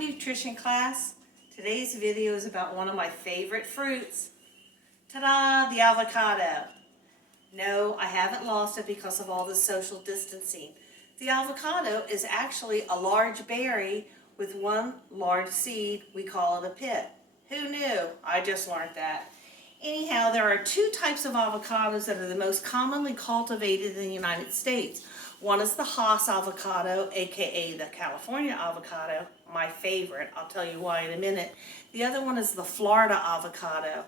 nutrition class. Today's video is about one of my favorite fruits. Ta-da! The avocado. No, I haven't lost it because of all the social distancing. The avocado is actually a large berry with one large seed. We call it a pit. Who knew? I just learned that. Anyhow, there are two types of avocados that are the most commonly cultivated in the United States. One is the Hass avocado, aka the California avocado, my favorite. I'll tell you why in a minute. The other one is the Florida avocado.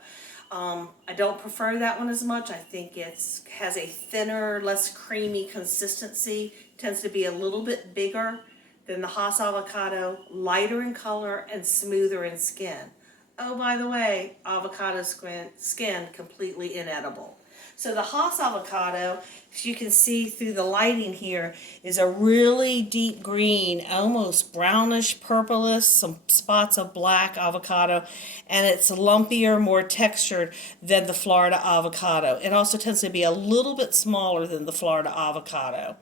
I don't prefer that one as much. I think it has a thinner, less creamy consistency. Tends to be a little bit bigger than the Hass avocado, lighter in color and smoother in skin. Oh, by the way, avocado skin completely inedible. So the Hass avocado, as you can see through the lighting here, is a really deep green, almost brownish, purplish, some spots of black avocado, and it's lumpier, more textured than the Florida avocado. It also tends to be a little bit smaller than the Florida avocado.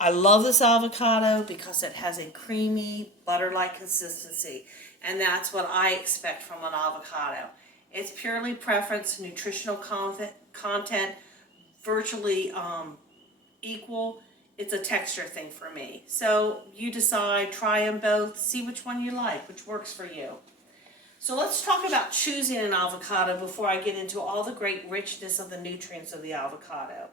I love this avocado because it has a creamy, butter-like consistency, and that's what I expect from an avocado. It's purely preference, nutritional content, virtually equal. It's a texture thing for me. So you decide, try them both, see which one you like, which works for you. So let's talk about choosing an avocado before I get into all the great richness of the nutrients of the avocado.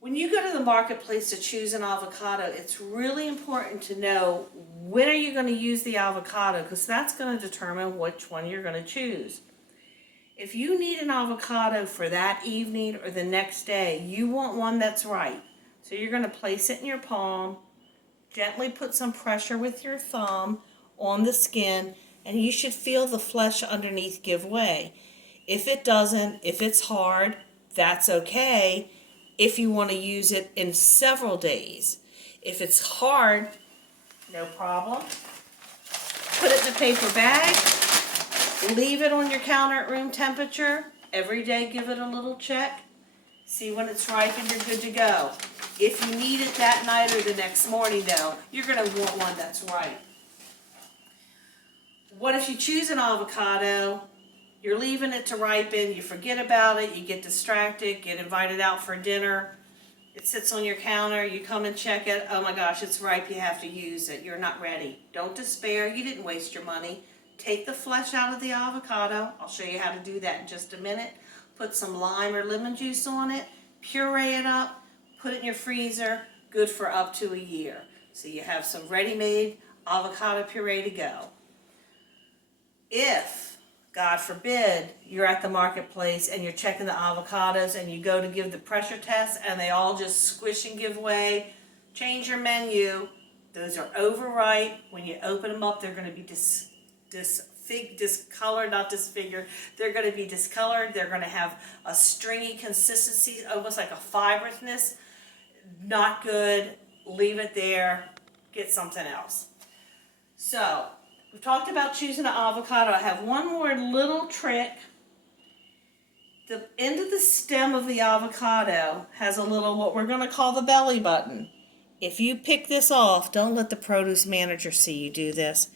When you go to the marketplace to choose an avocado, it's really important to know when are you going to use the avocado, because that's going to determine which one you're going to choose. If you need an avocado for that evening or the next day, you want one that's right. So you're going to place it in your palm, gently put some pressure with your thumb on the skin, and you should feel the flesh underneath give way. If it doesn't, if it's hard, that's okay if you want to use it in several days. If it's hard, no problem. Put it in a paper bag. Leave it on your counter at room temperature. Every day give it a little check. See when it's ripe and you're good to go. If you need it that night or the next morning though, you're going to want one that's right. What if you choose an avocado, you're leaving it to ripen, you forget about it, you get distracted, get invited out for dinner, it sits on your counter, you come and check it, oh my gosh, it's ripe, you have to use it, you're not ready. Don't despair, you didn't waste your money. Take the flesh out of the avocado. I'll show you how to do that in just a minute. Put some lime or lemon juice on it, puree it up, put it in your freezer, good for up to a year. So you have some ready-made avocado puree to go. If, God forbid, you're at the marketplace and you're checking the avocados and you go to give the pressure test and they all just squish and give way, change your menu. Those are overripe. When you open them up, they're going to be discolored, not disfigured. They're going to be discolored. They're going to have a stringy consistency, almost like a fibrousness. Not good. Leave it there. Get something else. So, we've talked about choosing an avocado. I have one more little trick. The end of the stem of the avocado has a little, what we're going to call the belly button. If you pick this off, don't let the produce manager see you do this.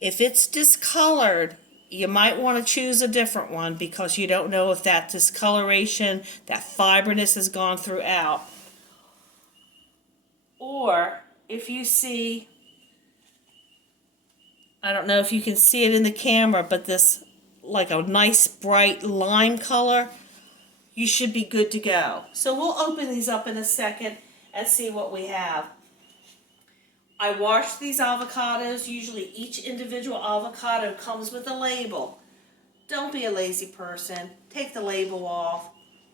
If it's discolored, you might want to choose a different one because you don't know if that discoloration, that fibriness has gone throughout. Or if you see, I don't know if you can see it in the camera, but this like a nice bright lime color, you should be good to go. So we'll open these up in a second and see what we have. I wash these avocados. Usually each individual avocado comes with a label. Don't be a lazy person. Take the label off.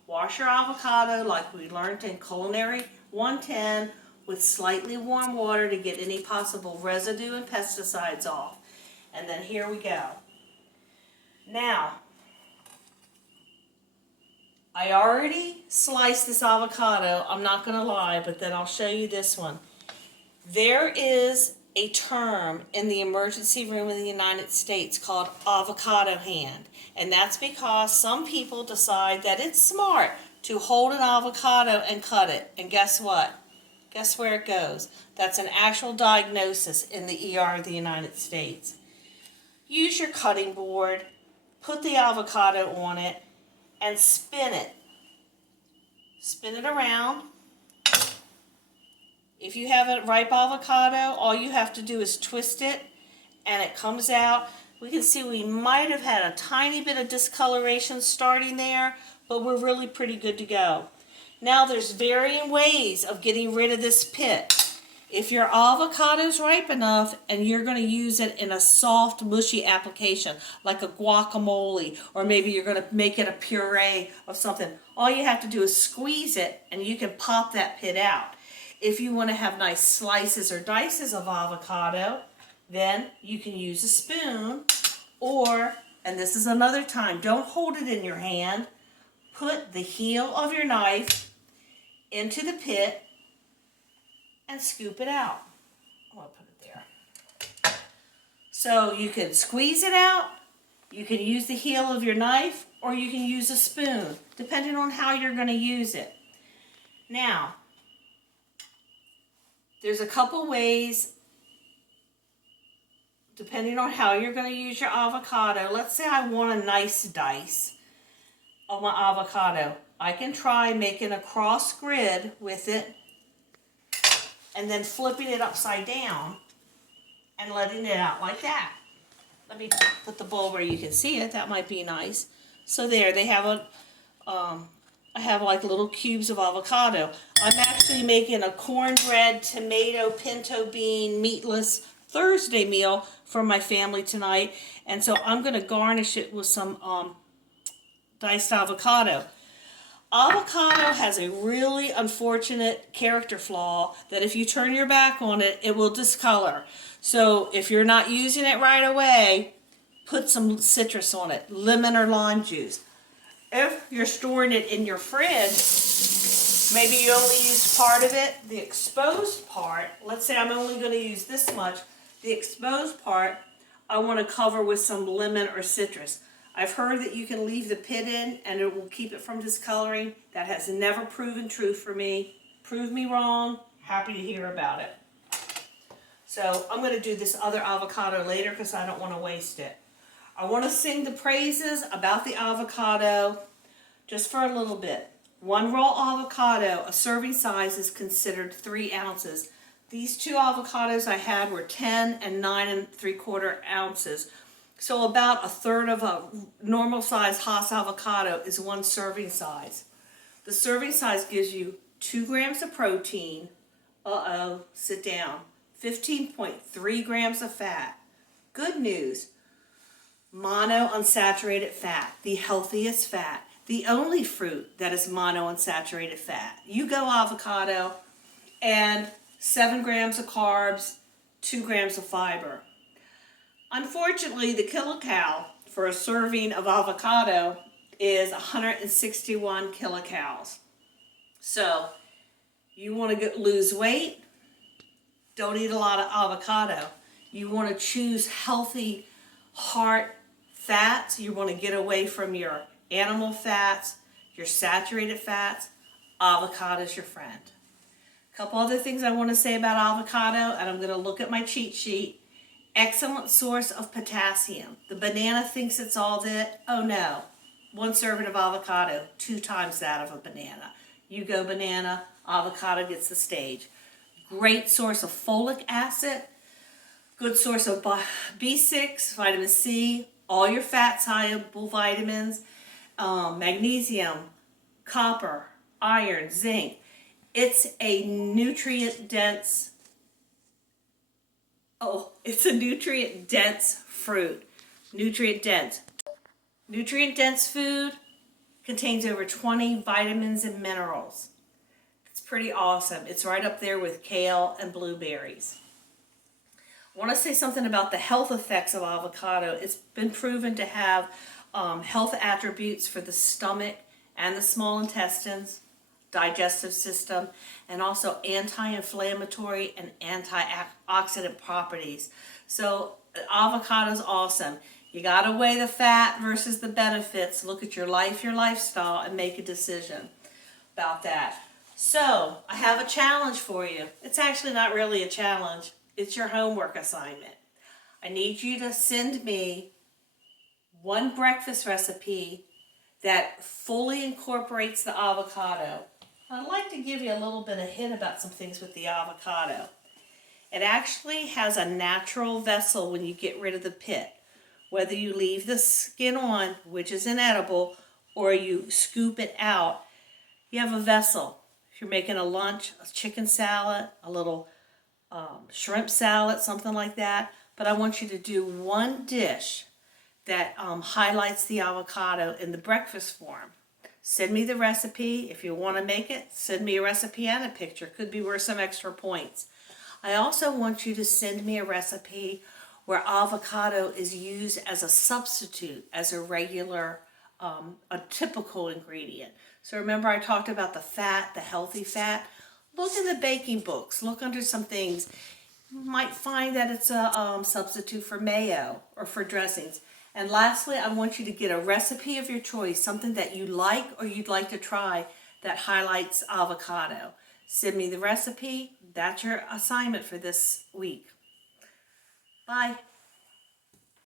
Wash your avocado like we learned in Culinary 110 with slightly warm water to get any possible residue and pesticides off. And then here we go. Now, I already sliced this avocado. I'm not going to lie, but then I'll show you this one. There is a term in the emergency room in the United States called avocado hand. And that's because some people decide that it's smart to hold an avocado and cut it. And guess what? Guess where it goes? That's an actual diagnosis in the ER of the United States. Use your cutting board, put the avocado on it, and spin it. Spin it around. If you have a ripe avocado, all you have to do is twist it and it comes out. We can see we might have had a tiny bit of discoloration starting there, but we're really pretty good to go. Now there's varying ways of getting rid of this pit. If your avocado's ripe enough and you're going to use it in a soft, mushy application, like a guacamole, or maybe you're going to make it a puree of something, all you have to do is squeeze it and you can pop that pit out. If you want to have nice slices or dices of avocado, then you can use a spoon, or, and this is another time, don't hold it in your hand, put the heel of your knife into the pit and scoop it out. I'm going to put it there. So you can squeeze it out, you can use the heel of your knife, or you can use a spoon, depending on how you're going to use it. Now, there's a couple ways, depending on how you're going to use your avocado. Let's say I want a nice dice of my avocado. I can try making a cross grid with it and then flipping it upside down and letting it out like that. Let me put the bowl where you can see it. That might be nice. So there, they have a, I have like little cubes of avocado. I'm actually making a cornbread, tomato, pinto bean, meatless Thursday meal for my family tonight. And so I'm going to garnish it with some diced avocado. Avocado has a really unfortunate character flaw that if you turn your back on it, it will discolor. So if you're not using it right away, put some citrus on it, lemon or lime juice. If you're storing it in your fridge, maybe you only use part of it, the exposed part, let's say I'm only going to use this much, the exposed part I want to cover with some lemon or citrus. I've heard that you can leave the pit in and it will keep it from discoloring. That has never proven true for me. Prove me wrong, happy to hear about it. So I'm going to do this other avocado later because I don't want to waste it. I want to sing the praises about the avocado just for a little bit. One raw avocado, a serving size, is considered 3 ounces. These 2 avocados I had were 10 and 9 3/4 ounces. So about 1/3 of a normal size Hass avocado is 1 serving size. The serving size gives you 2 grams of protein. Sit down. 15.3 grams of fat. Good news. Monounsaturated fat, the healthiest fat, the only fruit that is monounsaturated fat. You go avocado, and 7 grams of carbs, 2 grams of fiber. Unfortunately, the kilocal for a serving of avocado is 161 kilocalories. So, you want to lose weight, don't eat a lot of avocado. You want to choose healthy heart fats. You want to get away from your animal fats, your saturated fats. Avocado is your friend. A couple other things I want to say about avocado, and I'm going to look at my cheat sheet. Excellent source of potassium. The banana thinks it's all that. Oh no. 1 serving of avocado, 2 times that of a banana. You go banana, avocado gets the stage. Great source of folic acid. Good source of B6, vitamin C, all your fat-soluble vitamins, magnesium, copper, iron, zinc. It's a nutrient-dense fruit. Nutrient-dense. Nutrient-dense food contains over 20 vitamins and minerals. It's pretty awesome. It's right up there with kale and blueberries. I want to say something about the health effects of avocado. It's been proven to have health attributes for the stomach and the small intestines, digestive system, and also anti-inflammatory and antioxidant properties. So avocado is awesome. You got to weigh the fat versus the benefits. Look at your life, your lifestyle, and make a decision about that. So, I have a challenge for you. It's actually not really a challenge. It's your homework assignment. I need you to send me one breakfast recipe that fully incorporates the avocado. I'd like to give you a little bit of hint about some things with the avocado. It actually has a natural vessel when you get rid of the pit. Whether you leave the skin on, which is inedible, or you scoop it out, you have a vessel. If you're making a lunch, a chicken salad, a little shrimp salad, something like that. But I want you to do one dish that highlights the avocado in the breakfast form. Send me the recipe. If you want to make it, send me a recipe and a picture. Could be worth some extra points. I also want you to send me a recipe where avocado is used as a substitute, as a regular, a typical ingredient. So remember I talked about the fat, the healthy fat? Look in the baking books. Look under some things. You might find that it's a substitute for mayo or for dressings. And lastly, I want you to get a recipe of your choice, something that you like or you'd like to try that highlights avocado. Send me the recipe. That's your assignment for this week. Bye.